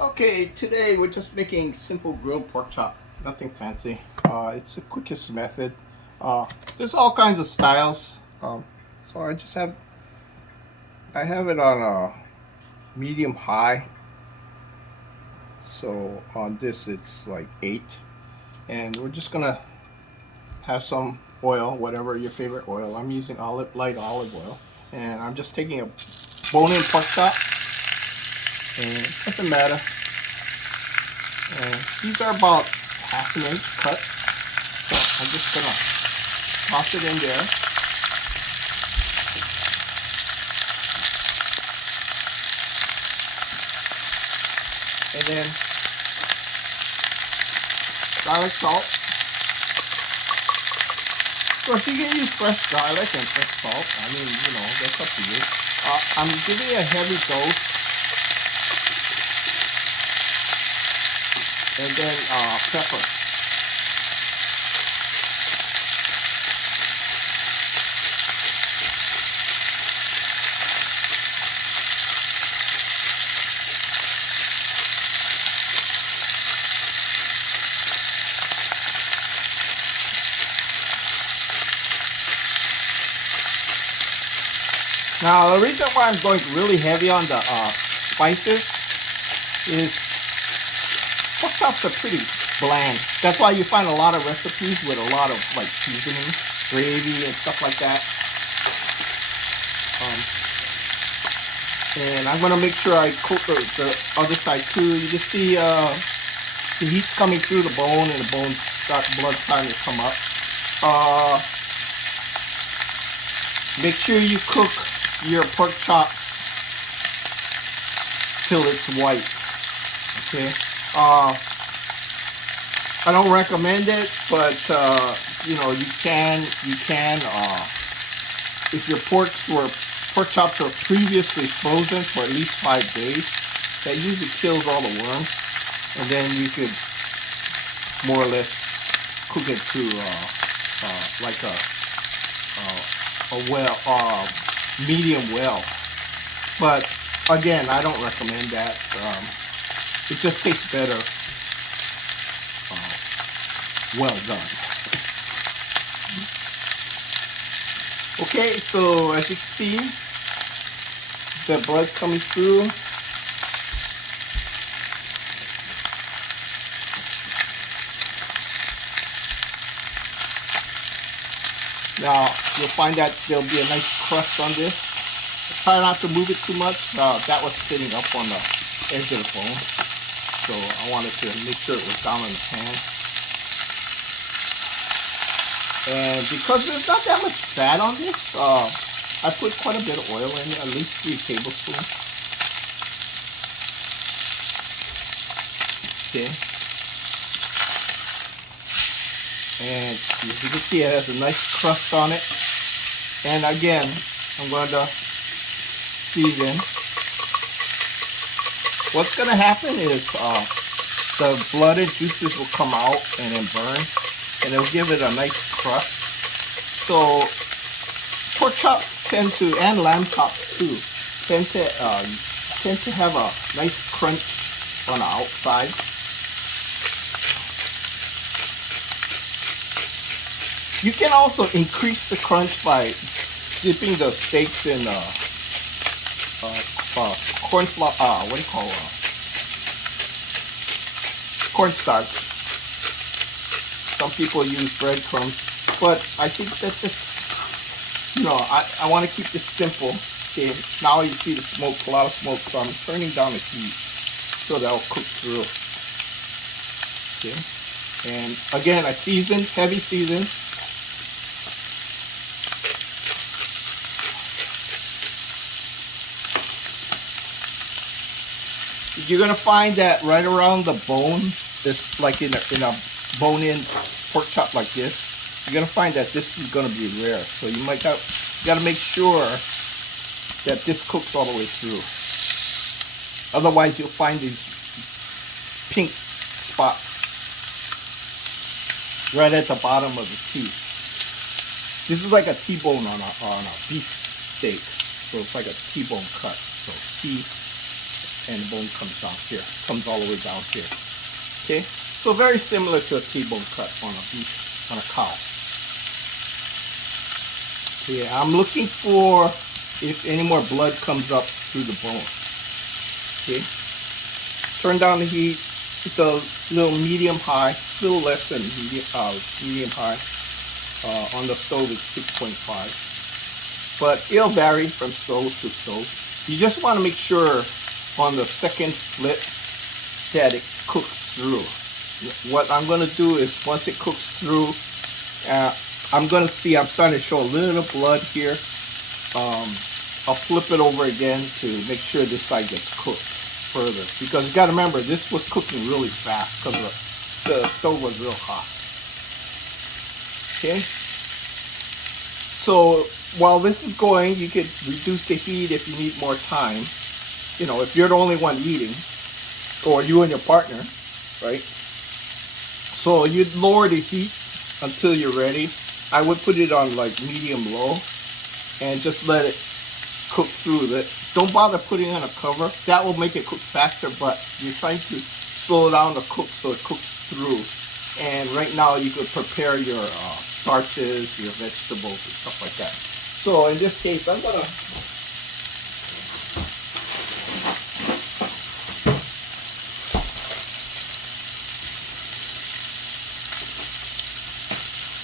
Okay, today we're just making simple grilled pork chop. Nothing fancy. It's the quickest method. There's all kinds of styles. So I have it on a medium high. So on this it's like 8, and we're just gonna have some oil, whatever your favorite oil. I'm using light olive oil, and I'm just taking a bone-in pork chop, and it doesn't matter. And these are about half an inch cut, so I'm just gonna toss it in there. And then garlic salt. Of course, you can use fresh garlic and fresh salt. I mean, that's up to you. I'm giving a heavy dose, and then pepper. Now, the reason why I'm going really heavy on the spices is pork chops are pretty bland. That's why you find a lot of recipes with a lot of like seasoning, gravy, and stuff like that. And I'm gonna make sure I cook the other side too. You can see the heat's coming through the bone, and the blood starting to come up. Make sure you cook your pork chop till it's white. Okay. I don't recommend it, but you can if your pork chops are previously frozen for at least 5 days, that usually kills all the worms, and then you could more or less cook it to like a medium well. But again, I don't recommend that. It just tastes better well done. Okay, so as you can see, the blood coming through. Now, you'll find that there'll be a nice crust on this. Try not to move it too much. That was sitting up on the edge of the bone, so I wanted to make sure it was down in the pan. And because there's not that much fat on this, I put quite a bit of oil in it, at least 3 tablespoons. Okay. And as you can see, it has a nice crust on it. And again, I'm going to season. What's going to happen is the blood and juices will come out and then burn, and it'll give it a nice crust. So pork chops and lamb chops too, tend to have a nice crunch on the outside. You can also increase the crunch by dipping the steaks in corn flour. What do you call cornstarch? Some people use breadcrumbs, but I think that just, I want to keep this simple. Okay, now you see the smoke, a lot of smoke, so I'm turning down the heat so that'll cook through. Okay, and again, I seasoned, heavy season. You're gonna find that right around the bone, this like in a bone-in pork chop like this, you're gonna find that this is gonna be rare. So you gotta make sure that this cooks all the way through. Otherwise, you'll find these pink spots right at the bottom of the teeth. This is like a T-bone on a beef steak, so it's like a T-bone cut. So and the bone comes down here, comes all the way down here. Okay, so very similar to a T-bone cut on a beef, on a cow. Yeah, I'm looking for if any more blood comes up through the bone. Okay, turn down the heat. It's a little medium high, a little less than medium high. On the stove it's 6.5, but it'll vary from stove to stove. You just want to make sure on the second flip that it cooks through. What I'm going to do is once it cooks through, I'm going to see I'm starting to show a little blood here. I'll flip it over again to make sure this side gets cooked further, because you got to remember this was cooking really fast because the stove was real hot. Okay, so while this is going, you could reduce the heat if you need more time. You know, if you're the only one eating, or you and your partner, right? So you'd lower the heat until you're ready. I would put it on like medium low and just let it cook through it. Don't bother putting on a cover. That will make it cook faster, but you're trying to slow down the cook so it cooks through. And right now you could prepare your starches, your vegetables, and stuff like that. So in this case, I'm gonna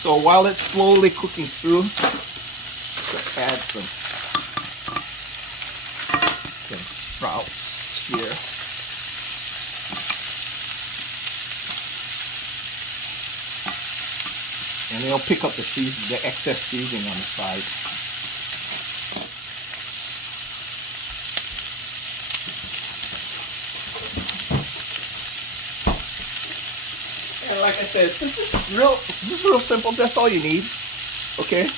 so while it's slowly cooking through, let's add some sprouts here. And they'll pick up the excess seasoning on the side. And like I said, this is real simple. That's all you need. Okay.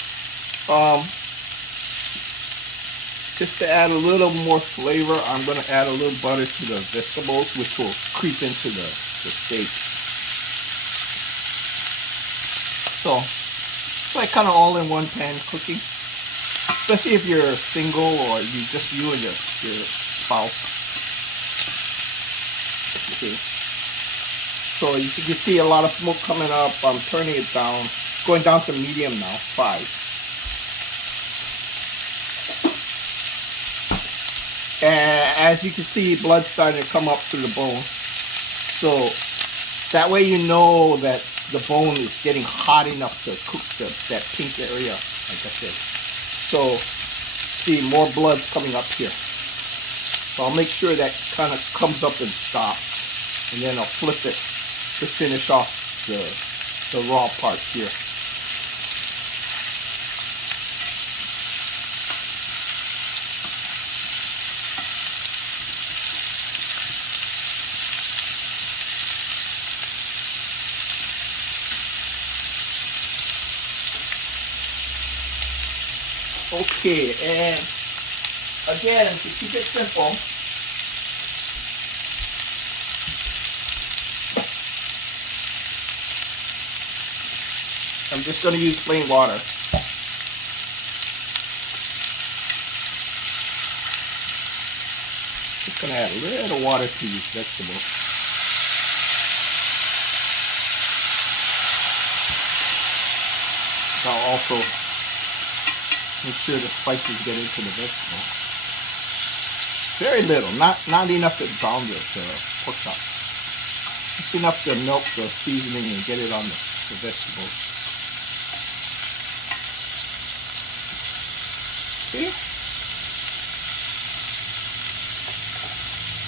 Just to add a little more flavor, I'm going to add a little butter to the vegetables, which will creep into the steak. So it's like kind of all in one pan cooking, especially if you're single or you and your spouse. Okay. So you can see a lot of smoke coming up. I'm turning it down, going down to medium now, 5. And as you can see, blood starting to come up through the bone. So that way you know that the bone is getting hot enough to cook that pink area, like I said. So see, more blood's coming up here. So I'll make sure that kind of comes up and stops, and then I'll flip it to finish off the raw part here. Okay, and again, to keep it simple, I'm just going to use plain water. Just going to add a little water to these vegetables. I'll also make sure the spices get into the vegetable. Very little, not enough to brown the pork chops. Just enough to melt the seasoning and get it on the vegetables. See?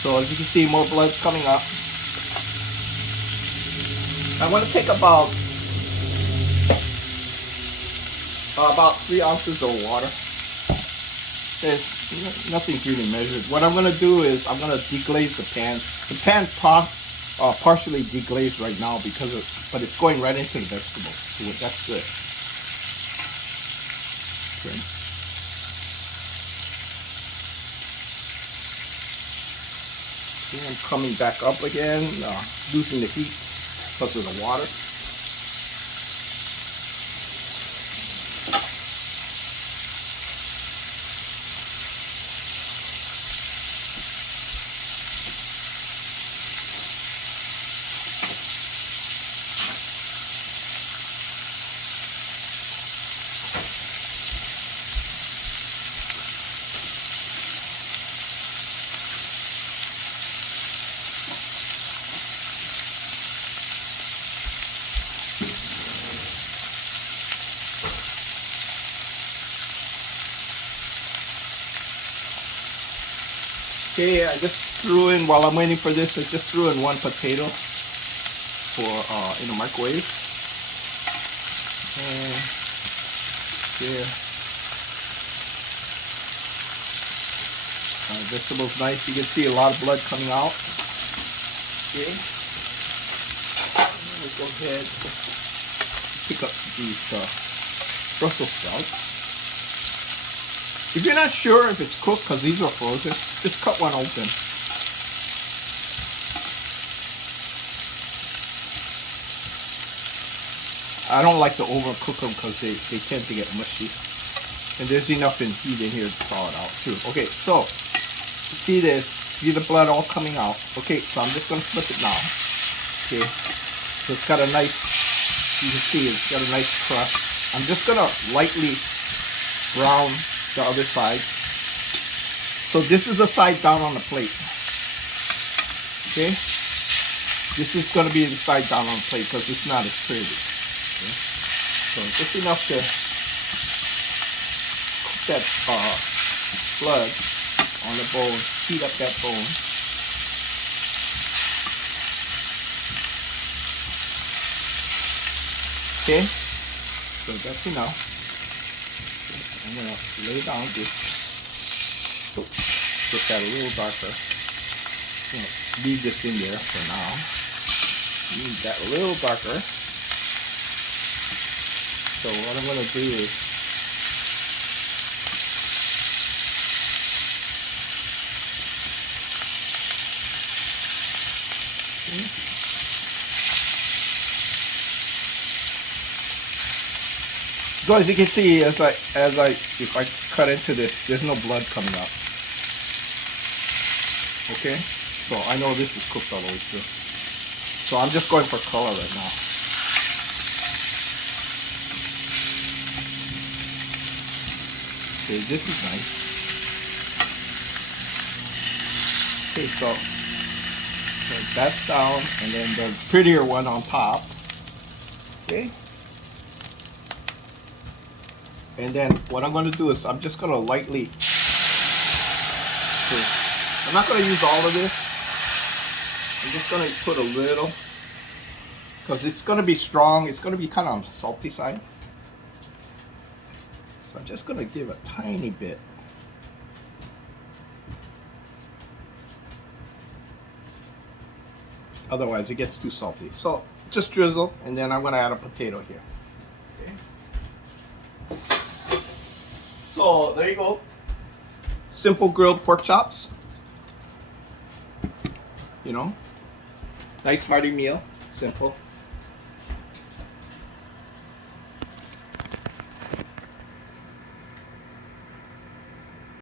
So as you can see, more blood's coming up. I want to take about 3 ounces of water. There's nothing's really measured. What I'm going to do is I'm going to deglaze the pan. The pan's partially deglazed right now but it's going right into the vegetables. So that's it. Okay. Okay, I'm coming back up again, losing the heat because of the water. Okay, I just threw in, while I'm waiting for this, I just threw in 1 potato for in the microwave. And here, vegetables nice. You can see a lot of blood coming out. Okay, we'll go ahead and pick up these Brussels sprouts. If you're not sure if it's cooked, because these are frozen, just cut one open. I don't like to overcook them because they tend to get mushy. And there's enough in heat in here to thaw it out too. Okay, so see this? See the blood all coming out? Okay, so I'm just going to flip it now. Okay, so it's got a nice, you can see it's got a nice crust. I'm just going to lightly brown the other side. So this is the side down on the plate. Okay, this is going to be the side down on the plate because it's not as pretty. Okay? So just enough to cook that blood on the bone, heat up that bone. Okay, so that's enough. I'm going to lay down this, so get that a little darker. I'm going to leave this in there for now. Leave that a little darker. So what I'm going to do is so as you can see, if I cut into this, there's no blood coming out. Okay, so I know this is cooked all the way through. So I'm just going for color right now. Okay, this is nice. Okay, so that's down, and then the prettier one on top. Okay. And then what I'm going to do is I'm just going to lightly, I'm not going to use all of this. I'm just going to put a little, because it's going to be strong. It's going to be kind of on the salty side. So I'm just going to give a tiny bit. Otherwise it gets too salty. So just drizzle, and then I'm going to add a potato here. So there you go. Simple grilled pork chops. You know, nice hearty meal. Simple.